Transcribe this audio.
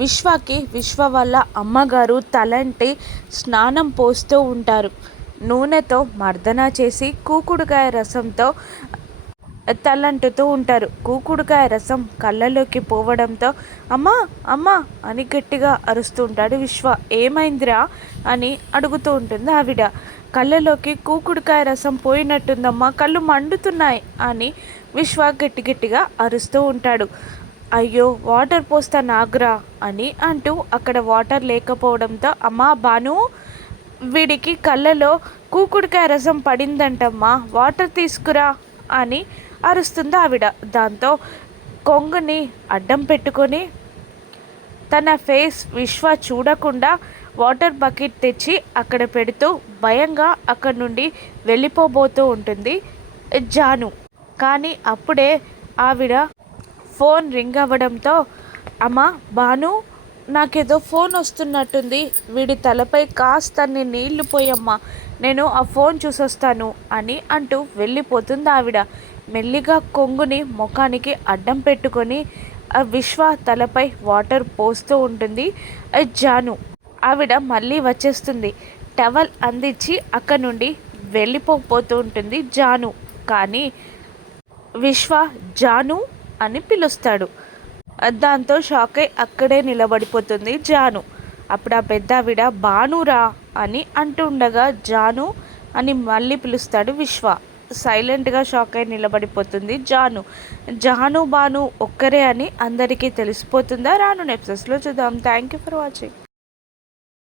విశ్వకి విశ్వ వాళ్ళ అమ్మగారు తలంటి స్నానం పోస్తూ ఉంటారు. నూనెతో మర్దన చేసి కూకుడుకాయ రసంతో తలంటుతూ ఉంటారు. కూకుడుకాయ రసం కళ్ళలోకి పోవడంతో అమ్మా అమ్మా అని గట్టిగా అరుస్తూ ఉంటాడు విశ్వ. ఏమైందిరా అని అడుగుతూ ఉంటుంది ఆవిడ. కళ్ళలోకి కూకుడుకాయ రసం పోయినట్టుందమ్మా, కళ్ళు మండుతున్నాయి అని విశ్వ గట్టి గట్టిగా అరుస్తూ ఉంటాడు. అయ్యో వాటర్ పోస్తా నాగ్రా అని అంటూ అక్కడ వాటర్ లేకపోవడంతో అమ్మా బాను, వీడికి కళ్ళలో కూకుడుకాయ రసం పడిందంటమ్మా, వాటర్ తీసుకురా అని అరుస్తుంది ఆవిడ. దాంతో కొంగుని అడ్డం పెట్టుకొని తన ఫేస్ విశ్వ చూడకుండా వాటర్ బకెట్ తెచ్చి అక్కడ పెడుతూ భయంగా అక్కడి నుండి వెళ్ళిపోబోతూ ఉంటుంది జాను. కానీ అప్పుడే ఆవిడ ఫోన్ రింగ్ అవ్వడంతో అమ్మా బాను, నాకేదో ఫోన్ వస్తున్నట్టుంది, వీడి తలపై కాస్తన్ని నీళ్లు పోయమ్మా, నేను ఆ ఫోన్ చూసొస్తాను అని అంటూ వెళ్ళిపోతుంది ఆవిడ. మెల్లిగా కొంగుని ముఖానికి అడ్డం పెట్టుకొని ఆ విశ్వ తలపై వాటర్ పోస్తూ ఉంటుంది జాను. ఆవిడ మళ్ళీ వచ్చేస్తుంది. టవల్ అందించి అక్కడి నుండి వెళ్ళిపోతూ ఉంటుంది జాను. కానీ విశ్వ జాను అని పిలుస్తాడు. దాంతో షాక్ అయి అక్కడే నిలబడిపోతుంది జాను. అప్పుడు ఆ పెద్దావిడ బానురా అని అంటుండగా జాను అని మళ్ళీ పిలుస్తాడు విశ్వ. సైలెంట్గా షాక్ అయి నిలబడిపోతుంది జాను. జాను బాను ఒక్కరే అని అందరికీ తెలిసిపోతుందా? రాను ఎపిసోడ్స్లో చూద్దాం. Thank you for watching.